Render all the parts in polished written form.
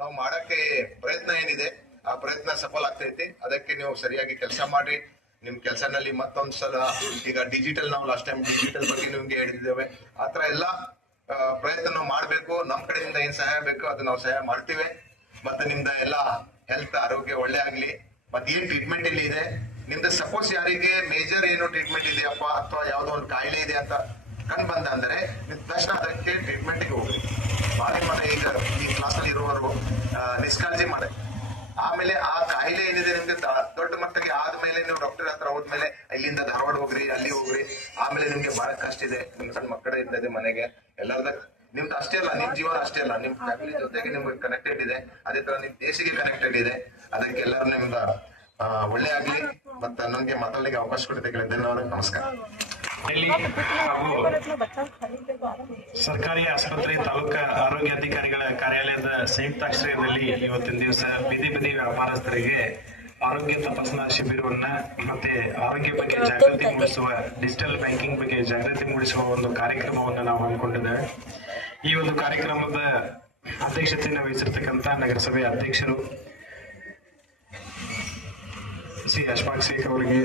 ನಾವು ಮಾಡಕ್ಕೆ ಪ್ರಯತ್ನ ಏನಿದೆ ಆ ಪ್ರಯತ್ನ ಸಫಲ ಆಗ್ತೈತಿ. ಅದಕ್ಕೆ ನೀವು ಸರಿಯಾಗಿ ಕೆಲಸ ಮಾಡಿ. ನಿಮ್ ಕೆಲಸನಲ್ಲಿ ಮತ್ತೊಂದ್ಸಲ ಈಗ ಡಿಜಿಟಲ್, ನಾವು ಲಾಸ್ಟ್ ಟೈಮ್ ಡಿಜಿಟಲ್ ಬಗ್ಗೆ ನಿಮ್ಗೆ ಹೇಳಿದ್ದೇವೆ. ಆತರ ಎಲ್ಲ ಪ್ರಯತ್ನ ನಾವು ಮಾಡ್ಬೇಕು. ನಮ್ ಕಡೆಯಿಂದ ಏನ್ ಸಹಾಯ ಬೇಕು ಅದು ನಾವು ಸಹಾಯ ಮಾಡ್ತೀವಿ. ಮತ್ತೆ ನಿಮ್ದ ಎಲ್ಲ ಹೆಲ್ತ್ ಆರೋಗ್ಯ ಒಳ್ಳೆ ಆಗ್ಲಿ. ಮತ್ತೆ ಏನ್ ಟ್ರೀಟ್ಮೆಂಟ್ ಇಲ್ಲಿ ಇದೆ ನಿಮ್ದು, ಸಪೋಸ್ ಯಾರಿಗೆ ಮೇಜರ್ ಏನು ಟ್ರೀಟ್ಮೆಂಟ್ ಇದೆಯಪ್ಪ ಅಥವಾ ಯಾವ್ದೋ ಒಂದು ಕಾಯಿಲೆ ಇದೆ ಅಂತ ಕಂಡು ಬಂದ ಅಂದ್ರೆ ನಿಮ್ ತಕ್ಷಣ ಅದಕ್ಕೆ ಟ್ರೀಟ್ಮೆಂಟ್ಗೆ ಹೋಗ್ರಿ. ಬಾರಿ ಮನೆ ಈಗ ಈ ಕ್ಲಾಸ್ ಅಲ್ಲಿ ಇರುವವರು ನಿಷ್ಕಾಳಜಿ ಮಾಡಿ. ಆಮೇಲೆ ಆ ಕಾಯಿಲೆ ಏನಿದೆ ನಿಮ್ಗೆ ದೊಡ್ಡ ಮಟ್ಟಿಗೆ ಆದ್ಮೇಲೆ ನೀವು ಡಾಕ್ಟರ್ ಹತ್ರ ಹೋದ್ಮೇಲೆ ಇಲ್ಲಿಂದ ಧಾರವಾಡ ಹೋಗ್ರಿ, ಅಲ್ಲಿ ಹೋಗ್ರಿ. ಆಮೇಲೆ ನಿಮ್ಗೆ ಬಹಳ ಕಷ್ಟ ಇದೆ, ನಿಮ್ ಸಣ್ಣ ಮಕ್ಕಳ ಇರ್ತದೆ ಮನೆಗೆ, ಎಲ್ಲರದ ನಿಮ್ದು ಅಷ್ಟೇ ಅಲ್ಲ, ನಿಮ್ ಜೀವನ ಅಷ್ಟೇ ಅಲ್ಲ, ನಿಮ್ ಫ್ಯಾಮಿಲಿ ಜೊತೆಗೆ ನಿಮ್ಗೆ ಕನೆಕ್ಟೆಡ್ ಇದೆ. ಅದೇ ತರ ನಿಮ್ ದೇಶಕ್ಕೆ ಕನೆಕ್ಟೆಡ್ ಇದೆ. ಅದಕ್ಕೆ ಎಲ್ಲರೂ ನಿಮ್ದ ಒಳ್ಳೆ ಆಗ್ಲಿ. ಮತ್ತೆ ನಮ್ಗೆ ಮಾತಾಡ್ಲಿಕ್ಕೆ ಅವಕಾಶ ಕೊಟ್ಟಿದ್ದಕ್ಕೆ ಧನ್ಯವಾದ. ನಮಸ್ಕಾರ. ಸರ್ಕಾರಿ ಆಸ್ಪತ್ರೆ ತಾಲೂಕಾ ಆರೋಗ್ಯಾಧಿಕಾರಿಗಳ ಕಾರ್ಯಾಲಯದ ಸಂಯುಕ್ತಾಶ್ರಯದಲ್ಲಿ ಇವತ್ತಿನ ದಿವಸ ಬೀದಿ ಬದಿ ವ್ಯಾಪಾರಸ್ಥರಿಗೆ ಆರೋಗ್ಯ ತಪಾಸಣಾ ಶಿಬಿರವನ್ನ ಮತ್ತೆ ಆರೋಗ್ಯ ಬಗ್ಗೆ ಜಾಗೃತಿ ಮೂಡಿಸುವ, ಡಿಜಿಟಲ್ ಬ್ಯಾಂಕಿಂಗ್ ಬಗ್ಗೆ ಜಾಗೃತಿ ಮೂಡಿಸುವ ಒಂದು ಕಾರ್ಯಕ್ರಮವನ್ನು ನಾವು ಹಮ್ಮಿಕೊಂಡಿದ್ದೇವೆ. ಈ ಒಂದು ಕಾರ್ಯಕ್ರಮದ ಅಧ್ಯಕ್ಷತೆಯನ್ನು ವಹಿಸಿರ್ತಕ್ಕಂಥ ನಗರಸಭೆ ಅಧ್ಯಕ್ಷರು ಸಿ ಅಶ್ಫಾಕ್ ಶೇಖ್ ಅವರಿಗೆ,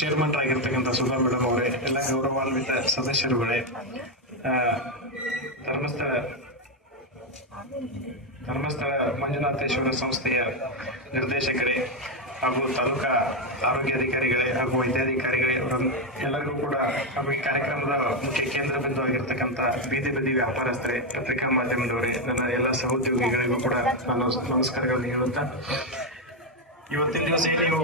ಚೇರ್ಮನ್ ಆಗಿರ್ತಕ್ಕಂಥ ಸುಧಾ ಮೇಡಮ್ ಅವರೇ, ಎಲ್ಲ ಗೌರವಾನ್ವಿತ ಸದಸ್ಯರುಗಳೇ, ಧರ್ಮಸ್ಥಳ ಮಂಜುನಾಥೇಶ್ವರ ಸಂಸ್ಥೆಯ ನಿರ್ದೇಶಕರೇ ಹಾಗೂ ತಾಲೂಕಾ ಆರೋಗ್ಯಾಧಿಕಾರಿಗಳೇ ಹಾಗೂ ವೈದ್ಯಾಧಿಕಾರಿಗಳೇ, ಎಲ್ಲರಿಗೂ ಕೂಡ ಹಾಗೂ ಈ ಕಾರ್ಯಕ್ರಮದ ಮುಖ್ಯ ಕೇಂದ್ರ ಬಿಂದು ಆಗಿರ್ತಕ್ಕಂಥ ಬೀದಿ ಬದಿ ವ್ಯಾಪಾರಸ್ಥರೇ, ಪತ್ರಿಕಾ ಮಾಧ್ಯಮದವರೇ, ನನ್ನ ಎಲ್ಲ ಸಹೋದ್ಯೋಗಿಗಳಿಗೂ ಕೂಡ ನಾನು ನಮಸ್ಕಾರಗಳನ್ನು ಹೇಳುತ್ತಾ, ಇವತ್ತಿನ ದಿವಸ ನೀವು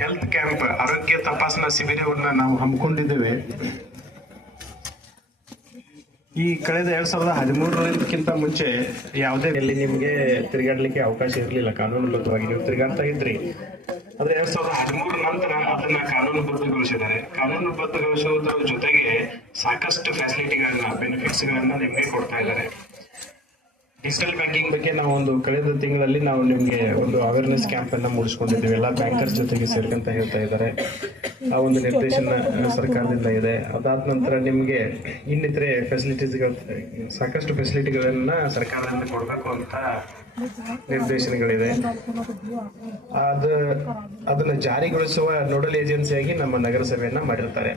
ಹೆಲ್ತ್ ಕ್ಯಾಂಪ್ ಆರೋಗ್ಯ ತಪಾಸಣಾ ಶಿಬಿರವನ್ನ ನಾವು ಹಮ್ಮಿಕೊಂಡಿದ್ದೇವೆ. ಈ ಕಳೆದ 2013ಕ್ಕಿಂತ ಮುಂಚೆ ಯಾವುದೇ ಎಲ್ಲಿ ನಿಮಗೆ ತಿರುಗಾಡ್ಲಿಕ್ಕೆ ಅವಕಾಶ ಇರಲಿಲ್ಲ. ಕಾನೂನುಬದ್ಧವಾಗಿ ನೀವು ತಿರುಗಾಡ್ತಾ ಇದ್ರಿ. ಆದ್ರೆ 2013 ನಂತರ ಅದನ್ನ ಕಾನೂನುಬದ್ಧಗೊಳಿಸಿದ್ದಾರೆ. ಕಾನೂನುಬದ್ಧಗೊಳಿಸುವುದರ ಜೊತೆಗೆ ಸಾಕಷ್ಟು ಫೆಸಿಲಿಟಿಗಳನ್ನ, ಬೆನಿಫಿಟ್ಸ್ ಗಳನ್ನ ನಿಮ್ಗೆ ಕೊಡ್ತಾ ಇದ್ದಾರೆ. ಡಿಜಿಟಲ್ ಬ್ಯಾಂಕಿಂಗ್ ಬಗ್ಗೆ ನಾವು ಒಂದು ಕಳೆದ ತಿಂಗಳಲ್ಲಿ ನಾವು ನಿಮ್ಗೆ ಒಂದು ಅವೇರ್ನೆಸ್ ಕ್ಯಾಂಪ್ ಅನ್ನ ಮೂಡಿಸ್ಕೊಂಡಿದ್ದೀವಿ. ಎಲ್ಲ ಬ್ಯಾಂಕರ್ಸ್ ಜೊತೆಗೆ ಸೇರ್ಕೊಂತ ಹೇಳ್ತಾ ಇದ್ದಾರೆ. ಆ ಒಂದು ನಿರ್ದೇಶನ ಸರ್ಕಾರದಿಂದ ಇದೆ. ಅದಾದ ನಂತರ ನಿಮ್ಗೆ ಇನ್ನಿತರೆ ಫೆಸಿಲಿಟೀಸ್ಗಳು, ಸಾಕಷ್ಟು ಫೆಸಿಲಿಟಿಗಳನ್ನ ಸರ್ಕಾರದಿಂದ ಕೊಡಬೇಕು ಅಂತ ನಿರ್ದೇಶನಗಳಿದೆ. ಅದನ್ನ ಜಾರಿಗೊಳಿಸುವ ನೋಡಲ್ ಏಜೆನ್ಸಿಯಾಗಿ ನಮ್ಮ ನಗರಸಭೆಯನ್ನ ಮಾಡಿರ್ತಾರೆ.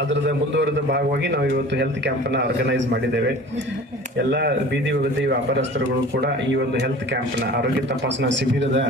ಅದರದ ಮುಂದುವರೆದ ಭಾಗವಾಗಿ ನಾವು ಇವತ್ತು ಹೆಲ್ತ್ ಕ್ಯಾಂಪ್ ಅನ್ನ ಆರ್ಗನೈಸ್ ಮಾಡಿದ್ದೇವೆ. ಎಲ್ಲ ಬೀದಿ ಬದಿ ವ್ಯಾಪಾರಸ್ಥರುಗಳು ಕೂಡ ಈ ಒಂದು ಹೆಲ್ತ್ ಕ್ಯಾಂಪ್ ನ ಆರೋಗ್ಯ ತಪಾಸಣಾ ಶಿಬಿರದ